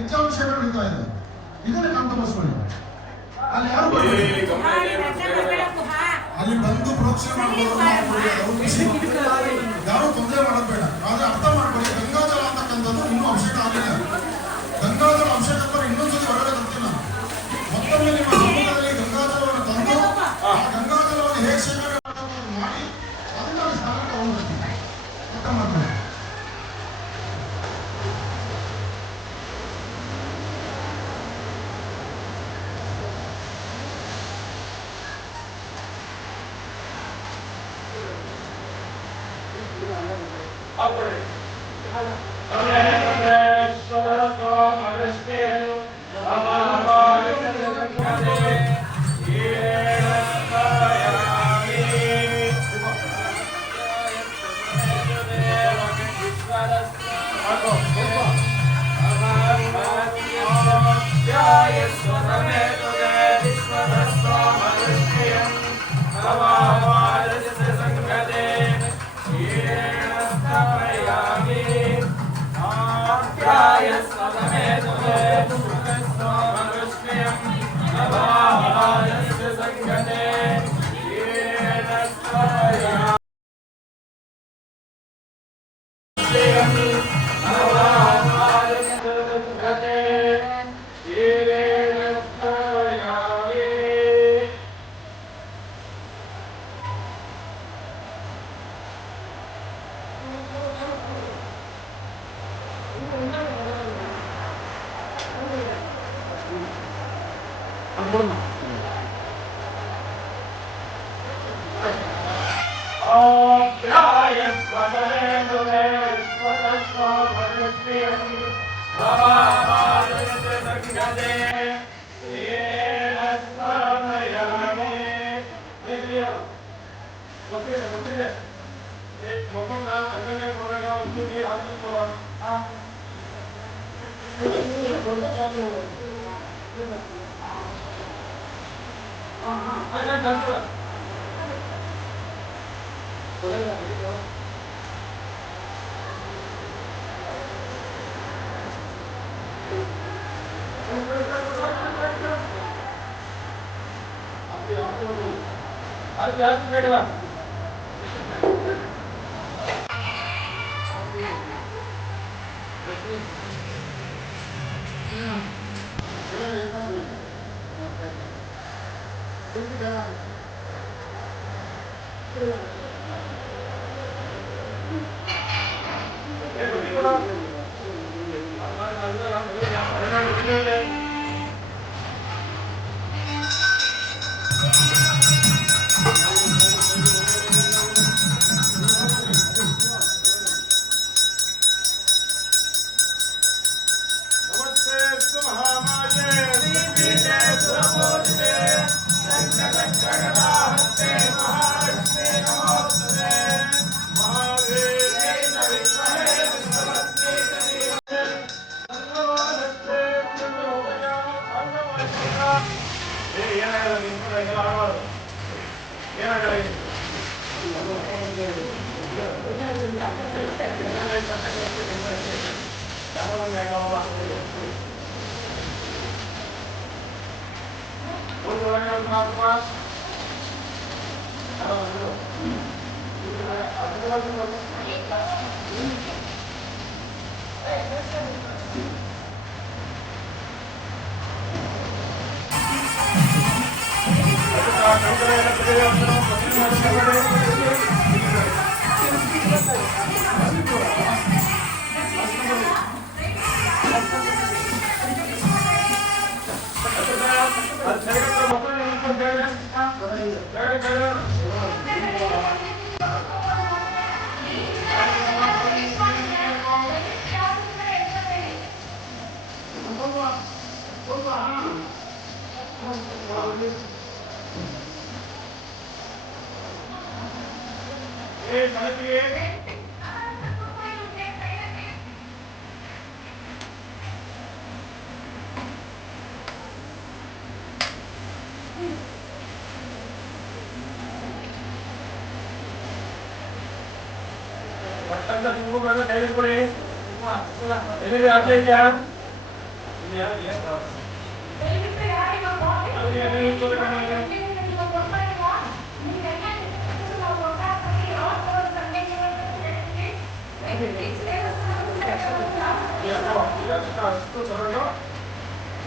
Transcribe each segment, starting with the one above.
ಹೆಚ್ಚಾಂಶಗಳು ನಡೀತಾ ಇದೆ. ಇದನ್ನ ಗಮನಿಸ್ಕೊಳ್ಳಿ. ಅಲ್ಲಿ ಯಾರು ಅಲ್ಲಿ ಬಂದು ಪ್ರೋಕ್ಷಣೆ ಯಾರು ತೊಂದರೆ ಮಾಡೋದು ಬೇಡ. ಆದ್ರೆ ಅರ್ಥ ಮಾಡ್ಕೊಳ್ಳಿ, ಗಂಗಾಜಲ ಅಂತಕ್ಕಂಥದ್ದು ಇನ್ನೂ ಅಭಿಷೇಕ ಆಗಿಲ್ಲ. ಗಂಗಾಜಲ ಅಭಿಷೇಕ ಮಾಡಿ ಇನ್ನೊಂದ್ಸತಿ ಹೊರಗಡೆ ತರ್ತೀನಿ ನಾನು. ಮತ್ತೊಮ್ಮೆ ನಿಮ್ಮ ಸಮೂಹದಲ್ಲಿ ಗಂಗಾಜಲವನ್ನು ತಂದು ಆ ಗಂಗಾಜಲವನ್ನು ಹೇಗೆ ಸೇವನೆ ಮಾಡಿ ಅದನ್ನ ಸ್ಥಾನಕ್ಕೆ ಹೋಗ್ಬೇಕು. ಅರ್ಥ ಮಾಡ್ಕೊಳ್ಳಿ.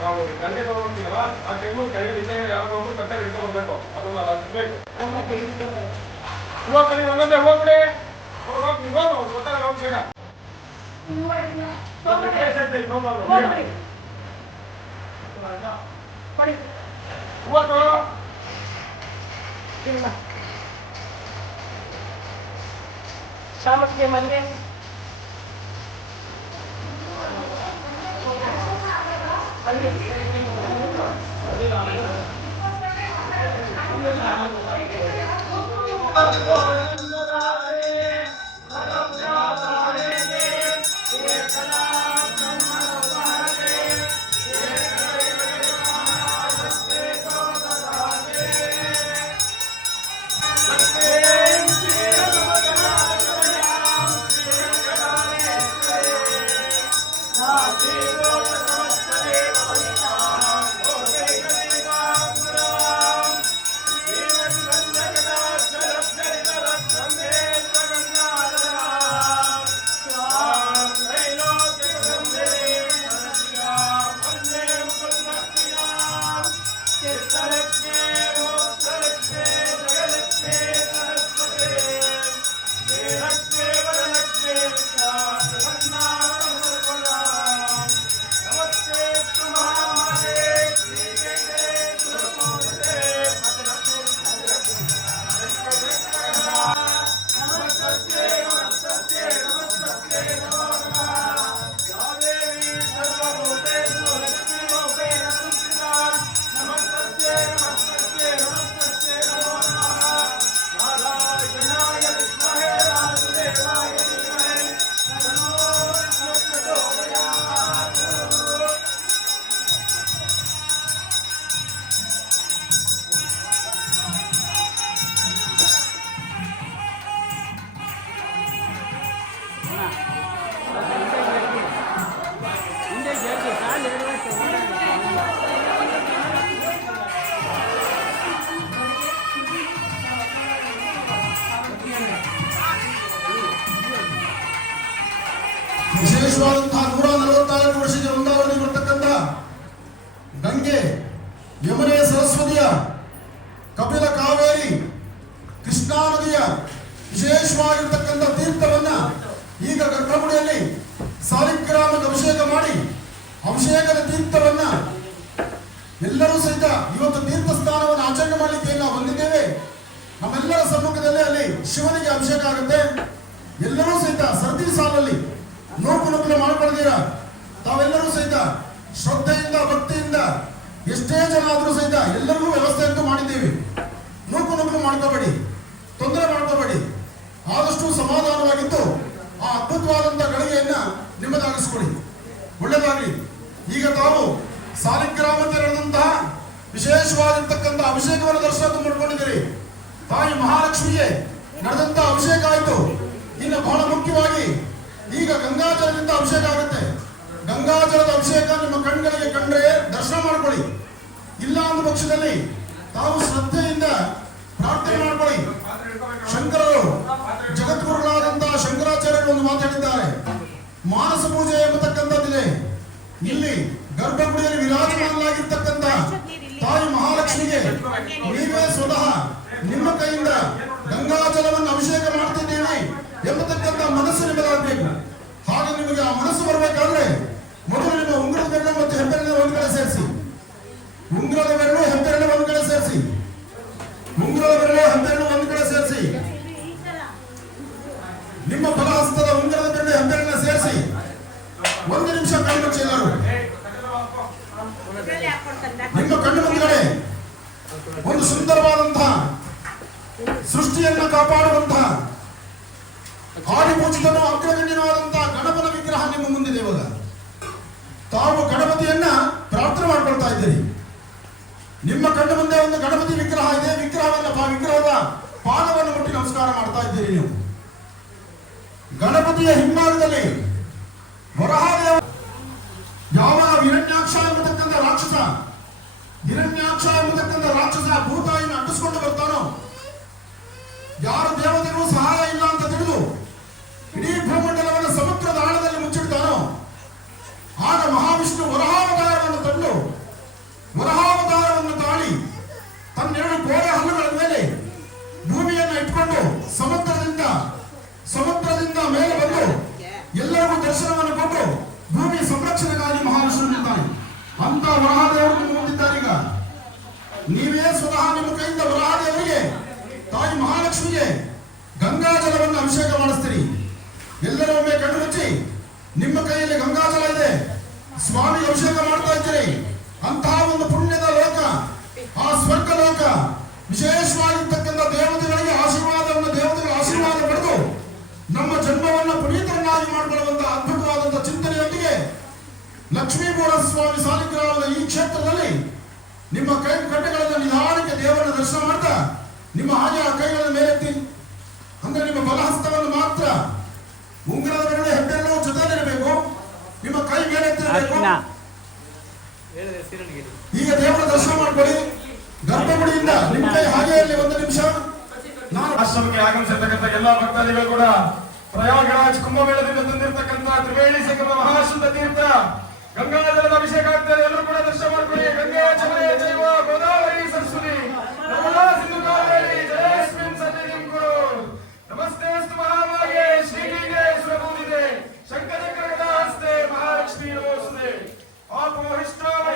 ನಾವು ಗಂಟೆ ತಗೊಂಡ್ತೀವಲ್ಲ ಆ ಟೈಮು ಕೆಳಗಡೆ ಯಾವಾಗ ಕಟ್ಟಾಗಿ ಇಟ್ಕೊಳ್ಬೇಕು ಅದನ್ನ ಬೇಕು ಹೂವು ಕಲಿ ಒಂದೊಂದೇ ಹೋಗ್ಬಿಡಿ ಗೊತ್ತಾಗ ಹೋಗ್ಬೇಡ ಶಾಮಕ್ಕೆ ಮಂದೆ ವಿಶೇಷವಾದಂತಹ 144 ವರ್ಷಕ್ಕೆ ಒಂದಾವಣೆ ಬರ್ತಕ್ಕಂಥ ಗಂಗೆ, ಯಮುನೆ, ಸರಸ್ವತಿಯ, ಕಪಿಲ, ಕಾವೇರಿ, ಕೃಷ್ಣಾ ನದಿಯ ವಿಶೇಷವಾಗಿರ್ತಕ್ಕಂಥ ತೀರ್ಥವನ್ನ ಈಗ ಗರ್ಭಗುಡಿಯಲ್ಲಿ ಸಾಲಿಗ್ರಾಮಕ್ಕೆ ಅಭಿಷೇಕ ಮಾಡಿ ಅಭಿಷೇಕದ ತೀರ್ಥವನ್ನ ಎಲ್ಲರೂ ಸಹಿತ ಇವತ್ತು ತೀರ್ಥ ಸ್ನಾನವನ್ನು ಆಚರಣೆ ಮಾಡಲಿಕ್ಕೆ ನಾವು ಬಂದಿದ್ದೇವೆ. ನಮ್ಮೆಲ್ಲರ ಸಮ್ಮುಖದಲ್ಲಿ ಅಲ್ಲಿ ಶಿವನಿಗೆ ಅಭಿಷೇಕ ಆಗುತ್ತೆ. ಎಲ್ಲರೂ ಸಹಿತ ಸರತಿ ಸಾಲಲ್ಲಿ ನೂಕು ಮಾಡ್ಕೊಳ್ತೀರ. ತಾವೆಲ್ಲರೂ ಸಹಿತ ಶ್ರದ್ಧೆಯಿಂದ ಭಕ್ತಿಯಿಂದ ಎಷ್ಟೇ ಜನ ಆದರೂ ಸಹಿತ ಎಲ್ಲರಿಗೂ ವ್ಯವಸ್ಥೆ ಅಂತೂ ಮಾಡಿದ್ದೀವಿ. ನೂಕು ಮಾಡ್ಕೋಬೇಡಿ, ತೊಂದರೆ ಮಾಡ್ಕೋಬೇಡಿ. ಆದಷ್ಟು ಸಮಾಧಾನವಾಗಿದ್ದು ಆ ಅದ್ಭುತವಾದಂತಹ ಗಳಿಗೆಯನ್ನ ನಿಮ್ಮದಾಗಿಸ್ಕೊಡಿ. ಒಳ್ಳೆಯದಾಗಲಿ. ಈಗ ತಾವು ಸಾಲಿಗ್ರಾಮಕ್ಕೆ ನಡೆದಂತಹ ವಿಶೇಷವಾಗಿರ್ತಕ್ಕಂಥ ಅಭಿಷೇಕವನ್ನು ದರ್ಶನ ಮಾಡ್ಕೊಂಡಿದ್ದೀರಿ. ತಾಯಿ ಮಹಾಲಕ್ಷ್ಮಿಗೆ ನಡೆದಂತಹ ಅಭಿಷೇಕ ಆಯಿತು. ಇನ್ನು ಬಹಳ ಮುಖ್ಯವಾಗಿ ಈಗ ಗಂಗಾಜಲದಿಂದ ಅಭಿಷೇಕ ಆಗುತ್ತೆ. ಗಂಗಾಜಲದ ಅಭಿಷೇಕ ನಿಮ್ಮ ಕಣ್ಗಳಿಗೆ ಕಂಡ್ರೆ ದರ್ಶನ ಮಾಡ್ಕೊಳ್ಳಿ. ಇಲ್ಲ ಅಂದ ಪಕ್ಷದಲ್ಲಿ ತಾವು ಶ್ರದ್ಧೆಯಿಂದ ಪ್ರಾರ್ಥನೆ ಮಾಡ್ಕೊಳ್ಳಿ. ಶಂಕರರು ಜಗದ್ಗುರುಗಳಾದಂತಹ ಶಂಕರಾಚಾರ್ಯರು ಒಂದು ಮಾತಾಡಿದ್ದಾರೆ. ಮಾನಸ ಪೂಜೆ ಎಂಬತಕ್ಕಂಥದ್ದಿದೆ. ಇಲ್ಲಿ ಗರ್ಭಗುಡಿಯಲ್ಲಿ ವಿರಾಜಮಾನಲಾಗಿರ್ತಕ್ಕಂಥ ತಾಯಿ ಮಹಾಲಕ್ಷ್ಮಿಗೆ ನೀವೇ ಸ್ವತಃ ನಿಮ್ಮ ಕೈಯಿಂದ ಗಂಗಾಜಲವನ್ನು ಅಭಿಷೇಕ ಮಾಡ್ತಿದ್ದೀವಿ ಎಂಬತಕ್ಕಂಥ ಮನಸ್ಸು ನಿಮ್ಮದಾಗಬೇಕು. ಹಾಗೆ ನಿಮಗೆ ಆ ಮನಸ್ಸು ಬರಬೇಕಾದ್ರೆ ಮೊದಲು ನಿಮ್ಮ ಉಂಗುರದ ಬೆರಳು ಮತ್ತು ಹೆಬ್ಬೆರಳಿನ ಒಂದು ಕಡೆ ಸೇರಿಸಿ. ಉಂಗುರದ ಬೆರಳು ಹೆಬ್ಬೆರಳು ಒಂದು ಕಡೆ ಸೇರಿಸಿ. ಉಂಗುರದ ಬೆರಳು ಹೆಬ್ಬೆರಳು ಒಂದು ಕಡೆ ಸೇರಿಸಿ. ನಿಮ್ಮ ಬಲಹಸ್ತದ ಉಂಗುರದ ಬೆರಳು ಹೆಬ್ಬೆರಳನ್ನ ಸೇರಿಸಿ 1 ನಿಮಿಷ ಕಣ್ಣು ಮುಚ್ಚಿ. ಎಲ್ಲರೂ ನಿಮ್ಮ ಕಣ್ಣು ಮುಂದುಗಡೆ ಒಂದು ಸುಂದರವಾದಂತಹ ಸೃಷ್ಟಿಯನ್ನ ಕಾಪಾಡುವಂತಹ ಆದಿಪೂಜಿತನೂ ಅಗ್ರಗಣ್ಯನಾದಂತಹ ಗಣಪನ ವಿಗ್ರಹ ನಿಮ್ಮ ಮುಂದಿದೆ. ಇವಾಗ ತಾವು ಗಣಪತಿಯನ್ನ ಪ್ರಾರ್ಥನೆ ಮಾಡ್ಕೊಳ್ತಾ ಇದ್ದೀರಿ. ನಿಮ್ಮ ಕಣ್ಣು ಮುಂದೆ ಒಂದು ಗಣಪತಿ ವಿಗ್ರಹ ಇದೆ. ವಿಗ್ರಹದ ಪಾದವನ್ನು ಮುಟ್ಟಿ ನಮಸ್ಕಾರ ಮಾಡ್ತಾ ಇದ್ದೀರಿ. ನೀವು ಗಣಪತಿಯ ಹಿಂಭಾಗದಲ್ಲಿ ವರಹಾದೇವ ಯಾವ ಹಿರಣ್ಯಾಕ್ಷ ಎಂಬತಕ್ಕಂಥ ರಾಕ್ಷಸ ಭೂತಾಯಿನ ಅಂಟಿಸ್ಕೊಂಡು ಬರ್ತಾನೋ, ಯಾರು ದೇವತೆಗಳು ಸಹಾಯ ಇಲ್ಲ ಅಂತ ತಿಳಿದು ಇಡೀ ಭೂಮಂಡಲವನ್ನು ಸಮುದ್ರದ ಆಳದಲ್ಲಿ ಮುಚ್ಚಿಡ್ತಾನೋ, ಆಗ ಮಹಾವಿಷ್ಣು ವರಹಾವತಾರವನ್ನು ತಾಳಿ ತನ್ನೆರಡು ಗೋಡೆ ಹಲ್ಲುಗಳ ಮೇಲೆ ಭೂಮಿಯನ್ನು ಇಟ್ಕೊಂಡು ಸಮುದ್ರದಿಂದ ಮೇಲೆ ಬಂದು ಎಲ್ಲರಿಗೂ ದರ್ಶನವನ್ನು ಕೊಟ್ಟು ಭೂಮಿ ಸಂರಕ್ಷಣೆಗಾಗಿ ಮಹಾವಿಷ್ಣು ನಿಂತಾನೆ. ಅಂತ ವರಹಾದೇವರು ಮುಂದಿದ್ದಾರೆ. ಈಗ ನೀವೇ ಸ್ವತಃ ನಿಮ್ಮ ಕೈಯಿಂದ ವರಹಾದೇವರಿಗೆ, ತಾಯಿ ಮಹಾಲಕ್ಷ್ಮಿಗೆ ಗಂಗಾಜಲವನ್ನು ಅಭಿಷೇಕ ಮಾಡಿಸ್ತೀರಿ. ಎಲ್ಲರೂ ಒಮ್ಮೆ ಕಣ್ಣು ಮುಚ್ಚಿ, ನಿಮ್ಮ ಕೈಯಲ್ಲಿ ಗಂಗಾಜಲ ಇದೆ, ಸ್ವಾಮಿ ಅಭಿಷೇಕ ಮಾಡ್ತಾ ಇದ್ದೀರಿ. ಅಂತಹ ಒಂದು ಪುಣ್ಯದ ಲೋಕ, ಆ ಸ್ವರ್ಗ ಲೋಕ, ವಿಶೇಷವಾಗಿರ್ತಕ್ಕಂಥ ದೇವತೆಗಳ ಆಶೀರ್ವಾದ ಪಡೆದು ನಮ್ಮ ಜನ್ಮವನ್ನು ಪುನೀತರನ್ನಾಗಿ ಮಾಡಿಕೊಳ್ಳುವಂತಹ ಅದ್ಭುತವಾದಂತಹ ಚಿಂತನೆಯೊಂದಿಗೆ ಲಕ್ಷ್ಮೀಪುರ ಸ್ವಾಮಿ ಸಾಲಿಗ್ರಾಮದ ಈ ಕ್ಷೇತ್ರದಲ್ಲಿ ನಿಮ್ಮ ಕಟ್ಟೆಗಳನ್ನು ನಿಧಾನಕ್ಕೆ ದೇವರನ್ನ ದರ್ಶನ ಮಾಡ್ತಾ ನಿಮ್ಮ ಹಾಗೆ ಆ ಕೈಗಳನ್ನು ಮೇಲೆತ್ತಿ, ಅಂದ್ರೆ ನಿಮ್ಮ ಬಲಹಸ್ತವನ್ನು ಮಾತ್ರ, ಉಂಗುರದ ಮೇಲೆ ಹೆಬ್ಬೆರಳು ಜೊತೆಯಲ್ಲಿರಬೇಕು, ನಿಮ್ಮ ಕೈ ಮೇಲೆತ್ತಿರಬೇಕು. ಈಗ ದೇವರ ದರ್ಶನ ಮಾಡ್ಕೊಳ್ಳಿ. ಗರ್ಭಗುಡಿಯಿಂದ ನಿಮ್ಮ ಕೈ ಹಾಗೆ ಇರಲಿ. ಒಂದು ನಿಮಿಷ. ಆಶ್ರಮಕ್ಕೆ ಆಗಮಿಸಿರ್ತಕ್ಕಂಥ ಎಲ್ಲಾ ಭಕ್ತಾದಿಗಳು ಕೂಡ ಪ್ರಯಾಗರಾಜ್ ಕುಂಭಮೇಳದಿಂದ ತಂದಿರತಕ್ಕಂಥ ತ್ರಿವೇಣಿ ಸಂಗಮ ಮಹಾಶುದ್ಧ ತೀರ್ಥ ಗಂಗಾಜಲದ ಅಭಿಷೇಕ ಆಗ್ತದೆ. ಎಲ್ಲರೂ ಕೂಡ ದರ್ಶನ ಮಾಡ್ಕೊಳ್ಳಿ. ಗಂಗೆ ಚಮನೆ ಜೈವ ಗೋದಾವರಿ ಸರಸ್ವತಿ ನರ್ಮದಾ ಸಿಂಧು ಕಾವೇರಿ ಜಯಸ್ಮಿನ್ ಸನ್ನಿಧಿಂ ಕುರು. ನಮಸ್ತೆ ಅಸ್ತು ಮಹಾಮಾಯೇ ಶ್ರೀಲಿಂಗೇ ಸುರಭೂಮಿದೆ ಶಂಕರ ಕರಗದ ಹಸ್ತೆ ಮಹಾಲಕ್ಷ್ಮೀ ನಮೋಸ್ತುತೆ. ಆಪೋ ಹಿಷ್ಟಾಮಯ